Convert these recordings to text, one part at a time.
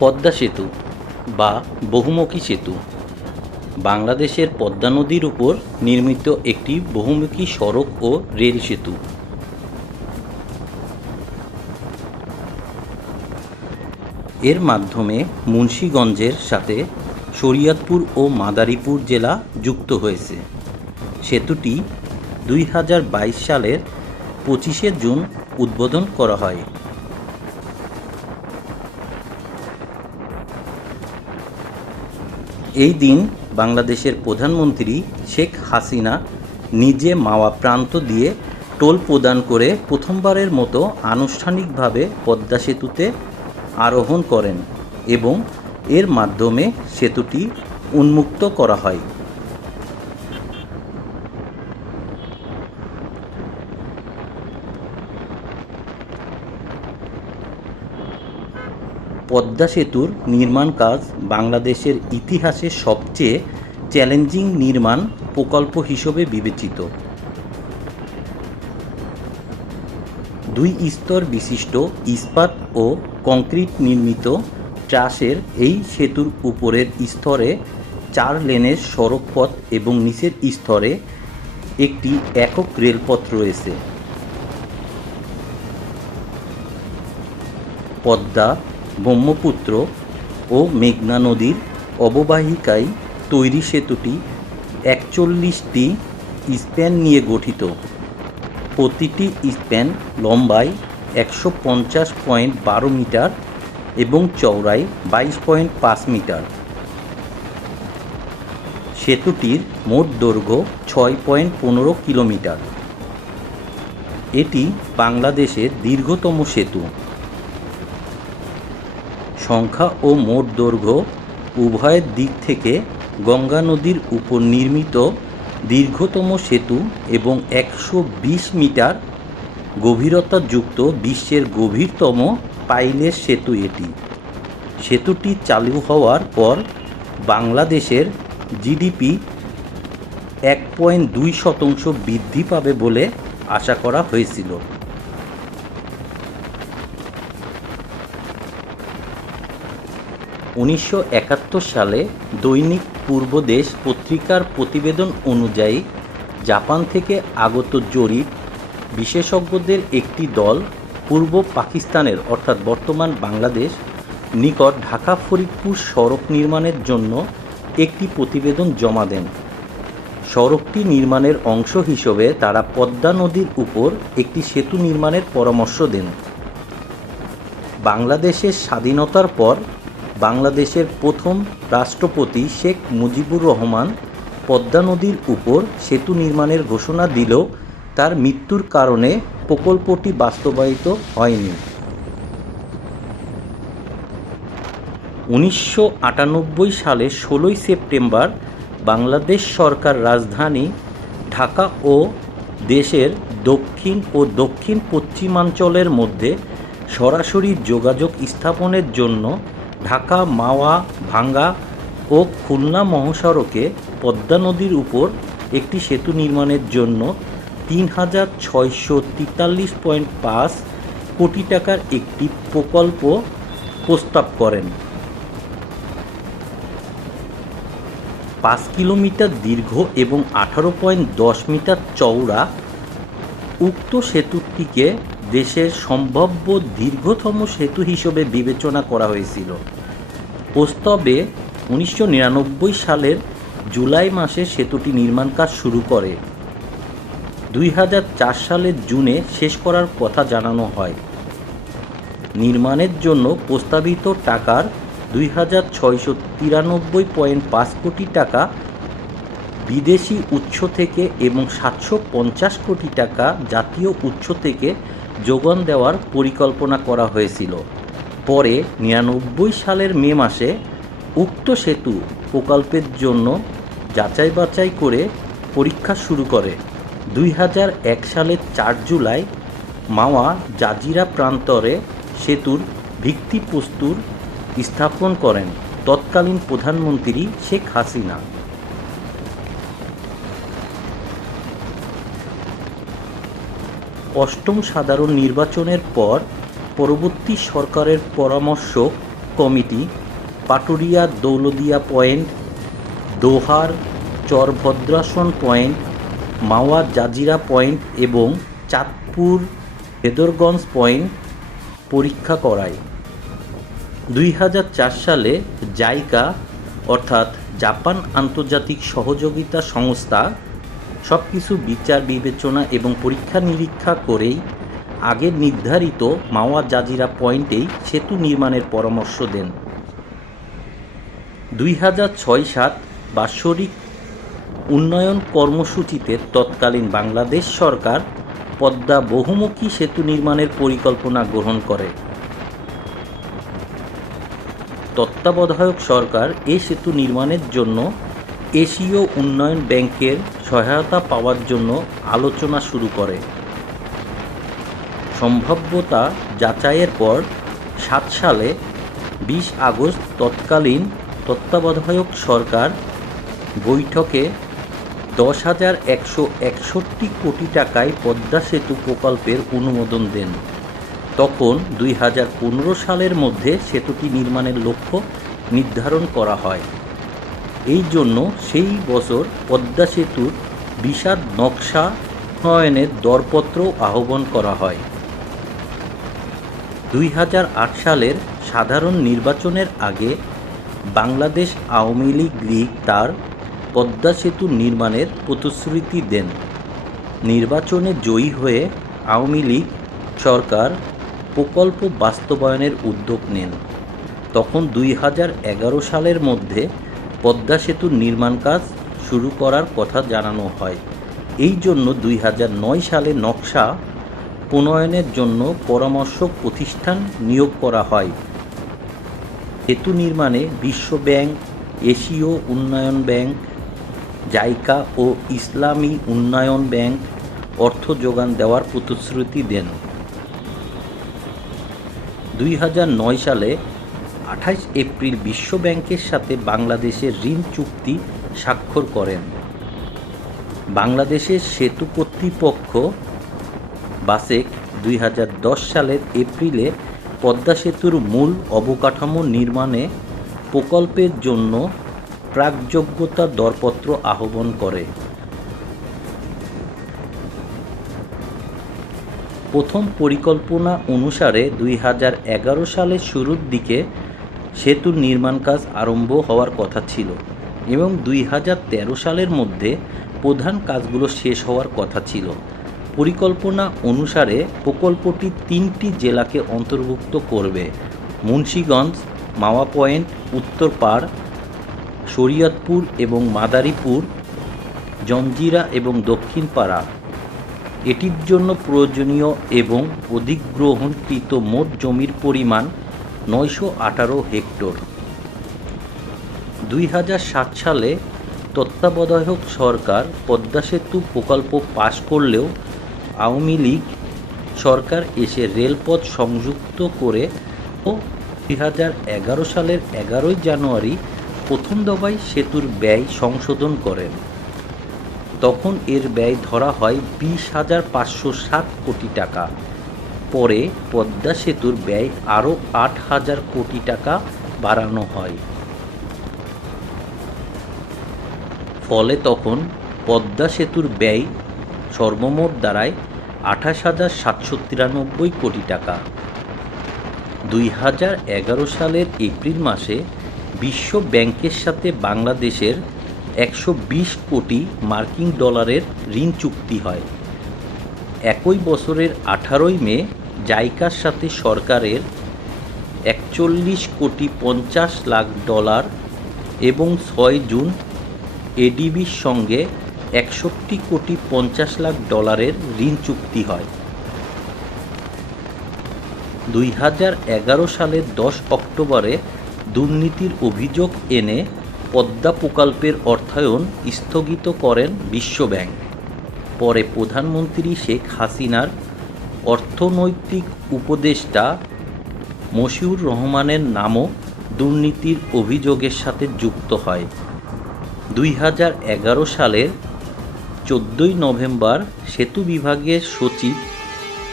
পদ্মা সেতু বা বহুমুখী সেতু বাংলাদেশের পদ্মা নদীর উপর নির্মিত একটি বহুমুখী সড়ক ও রেল সেতু। এর মাধ্যমে মুন্সিগঞ্জের সাথে শরীয়তপুর ও মাদারীপুর জেলা যুক্ত হয়েছে। সেতুটি 2022 সালের 25শে জুন উদ্বোধন করা হয়। এই দিন বাংলাদেশের প্রধানমন্ত্রী শেখ হাসিনা নিজে মাওয়া প্রান্ত দিয়ে টোল প্রদান করে প্রথমবারের মতো আনুষ্ঠানিকভাবে পদ্মা সেতুতে আরোহণ করেন এবং এর মাধ্যমে সেতুটি উন্মুক্ত করা হয়। পদ্মা সেতুর নির্মাণ কাজ বাংলাদেশের ইতিহাসে সবচেয়ে চ্যালেঞ্জিং নির্মাণ প্রকল্প হিসেবে বিবেচিত। 2 স্তর বিশিষ্ট ইস্পাত ও কংক্রিট নির্মিত ট্রাসের এই সেতুর উপরের স্তরে 4 লেনের সড়কপথ এবং নিচের স্তরে একটি একক রেলপথ রয়েছে। পদ্মা, ব্রহ্মপুত্র ও মেঘনা নদীর অববাহিকায় তৈরি সেতুটি 41টি স্প্যান নিয়ে গঠিত। প্রতিটি স্প্যান লম্বায় 150.12 মিটার এবং চওড়ায় 22.5 মিটার। সেতুটির মোট দৈর্ঘ্য 6.15 কিলোমিটার। এটি বাংলাদেশের দীর্ঘতম সেতু। সংখ্যা ও মোট দৈর্ঘ্য উভয়ের দিক থেকে গঙ্গা নদীর উপর নির্মিত দীর্ঘতম সেতু এবং 120 মিটার গভীরতাযুক্ত বিশ্বের গভীরতম পাইলের সেতু এটি। সেতুটি চালু হওয়ার পর বাংলাদেশের জিডিপি 1.2% বৃদ্ধি পাবে বলে আশা করা হয়েছিল। 1971 সালে দৈনিক পূর্বদেশ পত্রিকার প্রতিবেদন অনুযায়ী জাপান থেকে আগত জরিপ বিশেষজ্ঞদের একটি দল পূর্ব পাকিস্তানের অর্থাৎ বর্তমান বাংলাদেশ নিকট ঢাকা ফরিদপুর সড়ক নির্মাণের জন্য একটি প্রতিবেদন জমা দেন। সড়কটি নির্মাণের অংশ হিসেবে তারা পদ্মা নদীর উপর একটি সেতু নির্মাণের পরামর্শ দেন। বাংলাদেশের স্বাধীনতার পর বাংলাদেশের প্রথম রাষ্ট্রপতি শেখ মুজিবুর রহমান পদ্মা নদীর উপর সেতু নির্মাণের ঘোষণা দিলেও তার মৃত্যুর কারণে প্রকল্পটি বাস্তবায়িত হয়নি। 1998 সালের 16 সেপ্টেম্বর বাংলাদেশ সরকার রাজধানী ঢাকা ও দেশের দক্ষিণ ও দক্ষিণ পশ্চিমাঞ্চলের মধ্যে সরাসরি যোগাযোগ স্থাপনের জন্য ঢাকা, মাওয়া, ভাঙ্গা ও খুলনা মহাসড়কে পদ্মা নদীর উপর একটি সেতু নির্মাণের জন্য 3643.5 কোটি টাকার একটি প্রকল্প প্রস্তাব করেন। 5 কিলোমিটার দীর্ঘ এবং 18.10 মিটার চওড়া উক্ত সেতুটিকে দেশের সম্ভাব্য দীর্ঘতম সেতু হিসেবে বিবেচনা করা হয়েছিল। প্রস্তাবে 1999 সালের জুলাই মাসে সেতুটি নির্মাণ কাজ শুরু করে 2004 সালের জুনে শেষ করার কথা জানানো হয়। নির্মাণের জন্য প্রস্তাবিত টাকার 2693.5 কোটি টাকা বিদেশি উৎস থেকে এবং 750 কোটি টাকা জাতীয় উৎস থেকে যোগান দেওয়ার পরিকল্পনা করা হয়েছিল। পরে 1999 সালের মে মাসে উক্ত সেতু প্রকল্পের জন্য যাচাই বাছাই করে পরীক্ষা শুরু করে 2001 সালের 4 জুলাই মাওয়া জাজিরা প্রান্তরে সেতুর ভিত্তিপ্রস্তর স্থাপন করেন তৎকালীন প্রধানমন্ত্রী শেখ হাসিনা। অষ্টম সাধারণ নির্বাচনের পর পরবর্তী সরকারের পরামর্শ কমিটি পাটুরিয়া দৌলদিয়া পয়েন্ট, দোহার চরভদ্রাসন পয়েন্ট, মাওয়া জাজিরা পয়েন্ট এবং চাঁদপুর হেদরগঞ্জ পয়েন্ট পরীক্ষা করায়। 2004 সালে জাইকা অর্থাৎ জাপান আন্তর্জাতিক সহযোগিতা সংস্থা সব কিছু বিচার বিবেচনা এবং পরীক্ষা নিরীক্ষা করেই আগে নির্ধারিত মাওয়া জাজিরা পয়েন্টেই সেতু নির্মাণের পরামর্শ দেন। 2006-07 বাৎসরিক উন্নয়ন কর্মসূচিতে তৎকালীন বাংলাদেশ সরকার পদ্মা বহুমুখী সেতু নির্মাণের পরিকল্পনা গ্রহণ করে। তত্ত্বাবধায়ক সরকার এ সেতু নির্মাণের জন্য এশীয় উন্নয়ন ব্যাংকের সহায়তা পাওয়ার জন্য আলোচনা শুরু করে। সম্ভাব্যতা যাচাইয়ের পর 7 সালে 20 আগস্ট তৎকালীন তত্ত্বাবধায়ক সরকার বৈঠকে 10,161 কোটি টাকায় পদ্মা সেতু প্রকল্পের অনুমোদন দেন। তখন 2015 সালের মধ্যে সেতুটি নির্মাণের লক্ষ্য নির্ধারণ করা হয়। এই জন্য সেই বছর পদ্মা সেতুর বিশদ নকশা প্রণয়নের দরপত্র আহ্বান করা হয়। 2008 সালের সাধারণ নির্বাচনের আগে বাংলাদেশ আওয়ামী লীগ তার পদ্মা সেতু নির্মাণের প্রতিশ্রুতি দেন। নির্বাচনে জয়ী হয়ে আওয়ামী লীগ সরকার প্রকল্প বাস্তবায়নের উদ্যোগ নেন। তখন 2011 সালের মধ্যে পদ্মা সেতুর নির্মাণ কাজ শুরু করার কথা জানানো হয়। এই জন্য 2009 সালে নকশা প্রণয়নের জন্য পরামর্শক প্রতিষ্ঠান নিয়োগ করা হয়। সেতু নির্মাণে বিশ্ব ব্যাংক, এশীয় উন্নয়ন ব্যাংক, জাইকা ও ইসলামী উন্নয়ন ব্যাংক অর্থ যোগান দেওয়ার প্রতিশ্রুতি দেন। 2009 সালে 28 এপ্রিল বিশ্ব ব্যাংকের সাথে বাংলাদেশের ঋণ চুক্তি স্বাক্ষর করেন। বাংলাদেশের সেতু কর্তৃপক্ষ বাসেক 2010 সালের এপ্রিলে পদ্মা সেতুর মূল অবকাঠামো নির্মাণে প্রকল্পের জন্য প্রাকযোগ্যতা দরপত্র আহ্বান করে। প্রথম পরিকল্পনা অনুসারে 2011 সালের শুরুর দিকে সেতুর নির্মাণ কাজ আরম্ভ হওয়ার কথা ছিল এবং 2013 সালের মধ্যে প্রধান কাজগুলো শেষ হওয়ার কথা ছিল। পরিকল্পনা অনুসারে প্রকল্পটি 3টি জেলাকে অন্তর্ভুক্ত করবে: মুন্সিগঞ্জ, মাওয়া পয়েন্ট, উত্তরপাড়, শরীয়তপুর এবং মাদারীপুর, জঞ্জিরা এবং দক্ষিণপাড়া। এটির জন্য প্রয়োজনীয় এবং অধিগ্রহণকৃত মোট জমির পরিমাণ 918 হেক্টর। 2007 সালে তত্ত্বাবধায়ক সরকার পদ্মা সেতু প্রকল্প পাশ করলেও আওয়ামী লীগ সরকার এসে রেলপথ সংযুক্ত করে ও 2011 সালের 11 জানুয়ারি প্রথম দফায় সেতুর ব্যয় সংশোধন করেন। তখন এর ব্যয় ধরা হয় 20,507 কোটি টাকা। পরে পদ্মা সেতুর ব্যয় আরও 8,000 কোটি টাকা বাড়ানো হয়। ফলে তখন পদ্মা সেতুর ব্যয় সর্বমোট দাঁড়ায় 28,793 কোটি টাকা। 2011 সালের এপ্রিল মাসে বিশ্ব ব্যাংকের সাথে বাংলাদেশের 120 কোটি মার্কিন ডলারের ঋণ চুক্তি হয়। একই বছরের 18 মে জাইকার সাথে সরকারের 41 কোটি 50 লাখ ডলার এবং 6 জুন এডিবির সঙ্গে 61 কোটি 50 লাখ ডলারের ঋণ চুক্তি হয়। 2011 সালের 10 অক্টোবরে দুর্নীতির অভিযোগ এনে পদ্মা প্রকল্পের অর্থায়ন স্থগিত করেন বিশ্ব ব্যাংক। পরে প্রধানমন্ত্রী শেখ হাসিনার অর্থনৈতিক উপদেষ্টা মশিউর রহমানের নামও দুর্নীতির অভিযোগের সাথে যুক্ত হয়। 2011 সালের 14 নভেম্বর সেতু বিভাগের সচিব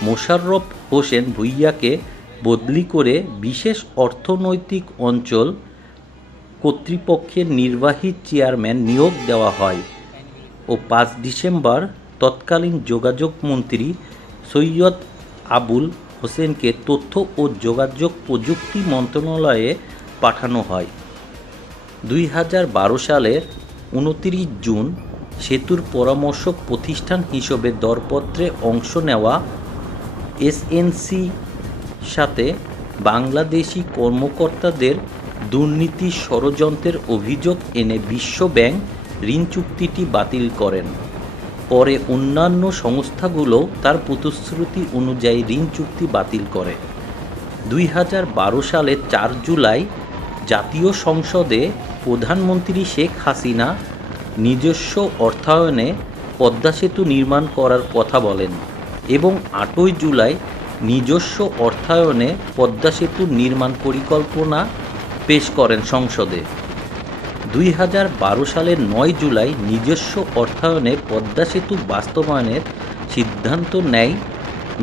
মোশাররফ হোসেন ভূঁইয়াকে বদলি করে বিশেষ অর্থনৈতিক অঞ্চল কর্তৃপক্ষের নির্বাহী চেয়ারম্যান নিয়োগ দেওয়া হয় ও 5 ডিসেম্বর তৎকালীন যোগাযোগ মন্ত্রী সৈয়দ আবুল হোসেনকে তথ্য ও যোগাযোগ প্রযুক্তি মন্ত্রণালয়ে পাঠানো হয়। 2012 সালের 29 জুন সেতুর পরামর্শক প্রতিষ্ঠান হিসেবে দরপত্রে অংশ নেওয়া এসএনসি সাথে বাংলাদেশি কর্মকর্তাদের দুর্নীতি ষড়যন্ত্রের অভিযোগ এনে বিশ্ব ব্যাংক ঋণ চুক্তিটি বাতিল করেন। পরে অন্যান্য সংস্থাগুলো তার প্রতিশ্রুতি অনুযায়ী ঋণ চুক্তি বাতিল করে। 2012 সালের 4 জুলাই জাতীয় সংসদে প্রধানমন্ত্রী শেখ হাসিনা নিজস্ব অর্থায়নে পদ্মা সেতু নির্মাণ করার কথা বলেন এবং 8 জুলাই নিজস্ব অর্থায়নে পদ্মা সেতু নির্মাণ পরিকল্পনা পেশ করেন সংসদে। 2012 সালের 9 জুলাই নিজস্ব অর্থায়নে পদ্মা সেতু বাস্তবায়নের সিদ্ধান্ত নেয়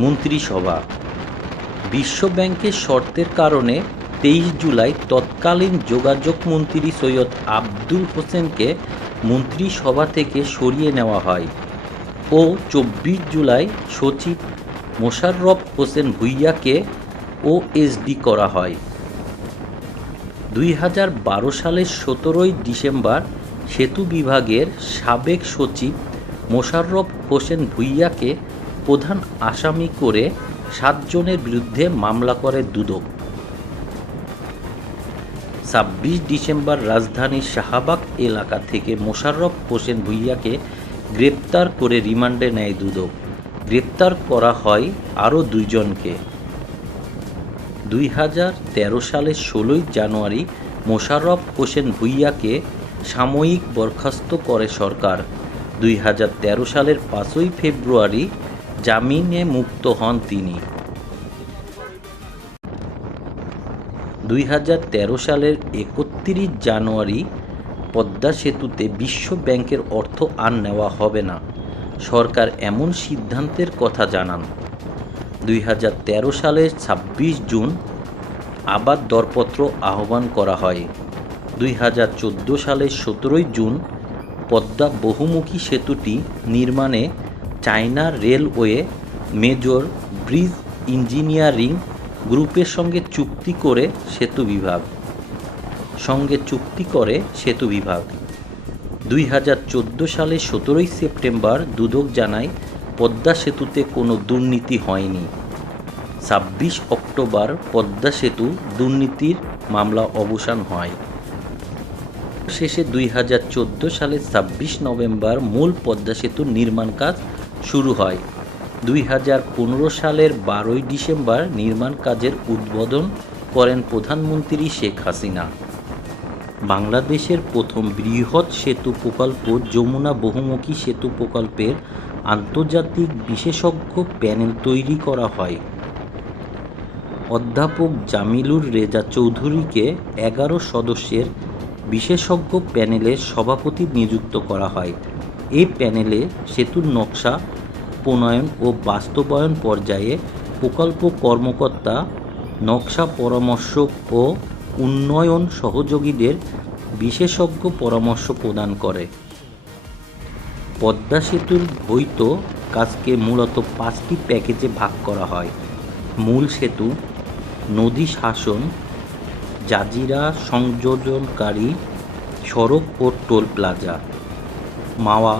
মন্ত্রিসভা। বিশ্ব ব্যাংকের শর্তের কারণে 23 জুলাই তৎকালীন যোগাযোগ মন্ত্রী সৈয়দ আবুল হোসেনকে মন্ত্রিসভা থেকে সরিয়ে নেওয়া হয় ও 24 জুলাই সচিব মোশাররফ হোসেন ভূঁইয়াকে ওএসডি করা হয়। 2012 সালের 17 ডিসেম্বর সেতু বিভাগের সাবেক সচিব মোশাররফ হোসেন ভূঁইয়াকে প্রধান আসামি করে 7 জনের বিরুদ্ধে মামলা করে দুদক। 26 ডিসেম্বর রাজধানীর শাহবাগ এলাকা থেকে মোশাররফ হোসেন ভূঁইয়াকে গ্রেপ্তার করে রিমান্ডে নেয় দুদক। গ্রেপ্তার করা হয় আরও 2 জনকে। 2013 সালের 16 জানুয়ারি মোশাররফ হোসেন ভূঁইয়াকে সাময়িক বরখাস্ত করে সরকার। 2013 সালের 5 ফেব্রুয়ারি জামিনে মুক্ত হন তিনি। 2013 সালের 31 জানুয়ারি পদ্মা সেতুতে বিশ্ব ব্যাংকের অর্থ আর নেওয়া হবে না, সরকার এমন সিদ্ধান্তের কথা জানান। 2013 সালের 26 জুন আবার দরপত্র আহ্বান করা হয়। 2014 সালের 17 জুন পদ্মা বহুমুখী সেতুটি নির্মাণে China railway major bridge engineering গ্রুপের সঙ্গে চুক্তি করে সেতু বিভাগ। 2014 সালের 17 সেপ্টেম্বর দুদক জানায় পদ্মা সেতুতে কোনো দুর্নীতি হয়নি। 26 অক্টোবর পদ্মা সেতু দুর্নীতির মামলা অবসান হয়। শেষে 2014 সালের 26 নভেম্বর মূল পদ্মা সেতুর নির্মাণ কাজ শুরু হয়। 2015 সালের 12 ডিসেম্বর নির্মাণ কাজের উদ্বোধন করেন প্রধানমন্ত্রী শেখ হাসিনা। বাংলাদেশের প্রথম বৃহৎ সেতু প্রকল্প যমুনা বহুমুখী সেতু প্রকল্পের আন্তর্জাতিক বিশেষজ্ঞ প্যানেল তৈরি করা হয়। অধ্যাপক জামিলুর রেজা চৌধুরীকে 11 সদস্যের বিশেষজ্ঞ প্যানেলের সভাপতি নিযুক্ত করা হয়। এই প্যানেলে সেতুর নকশা প্রণয়ন ও বাস্তবায়ন পর্যায়ে প্রকল্প কর্মকর্তা, নকশা পরামর্শক ও উন্নয়ন সহযোগীদের বিশেষজ্ঞ পরামর্শ প্রদান করে। পদ্মা সেতুর দ্বৈত কাজকে মূলত 5টি প্যাকেজে ভাগ করা হয়: মূল সেতু, নদী শাসন, জাজিরা সংযোজনকারী সড়ক ও টোল প্লাজা, মাওয়া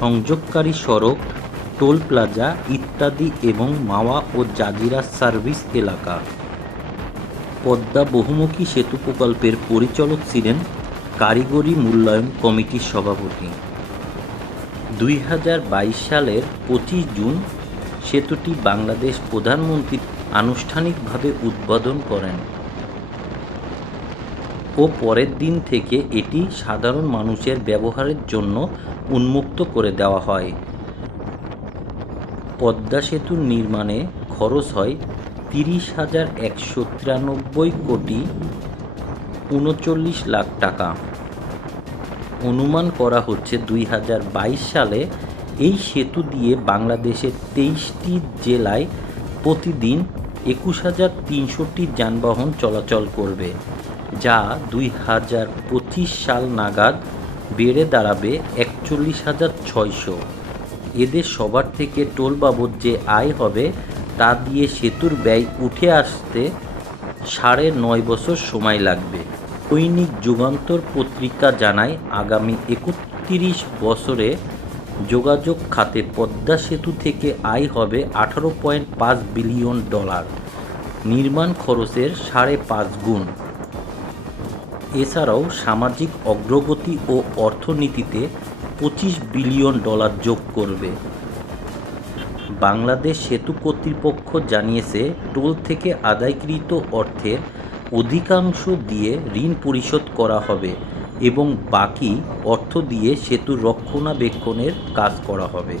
সংযোগকারী সড়ক, টোল প্লাজা ইত্যাদি এবং মাওয়া ও জাজিরা সার্ভিস এলাকা। পদ্মা বহুমুখী সেতু প্রকল্পের পরিচালক ছিলেন কারিগরি মূল্যায়ন কমিটির সভাপতি। 2022 সালের 25 জুন সেতুটি বাংলাদেশ প্রধানমন্ত্রী আনুষ্ঠানিকভাবে উদ্বোধন করেন ও পরের দিন থেকে এটি সাধারণ মানুষের ব্যবহারের জন্য উন্মুক্ত করে দেওয়া হয়। পদ্মা সেতুর নির্মাণে খরচ হয় 30,193 কোটি 39 লাখ টাকা। অনুমান করা হচ্ছে 2022 সালে এই সেতু দিয়ে বাংলাদেশের 23টি জেলায় প্রতিদিন 21,300টি যানবাহন চলাচল করবে, যা 2025 সাল নাগাদ বেড়ে দাঁড়াবে 41,600। এদের সবার থেকে টোল বাবদ যে আয় হবে তা দিয়ে সেতুর ব্যয় উঠে আসতে 9.5 বছর সময় লাগবে। দৈনিক যুগান্তর পত্রিকা জানায়, আগামী 31 বছরে যোগাযোগ খাতে পদ্মা সেতু থেকে আয় হবে $18.5 বিলিয়ন, নির্মাণ খরচের 5.5 গুণ। এছাড়াও সামাজিক অগ্রগতি ও অর্থনীতিতে $25 বিলিয়ন যোগ করবে। বাংলাদেশ সেতু কর্তৃপক্ষ জানিয়েছে, টোল থেকে আদায়কৃত অর্থের অধিকাংশ দিয়ে ঋণ পরিশোধ করা হবে এবং বাকি অর্থ দিয়ে সেতুর রক্ষণাবেক্ষণের কাজ করা হবে।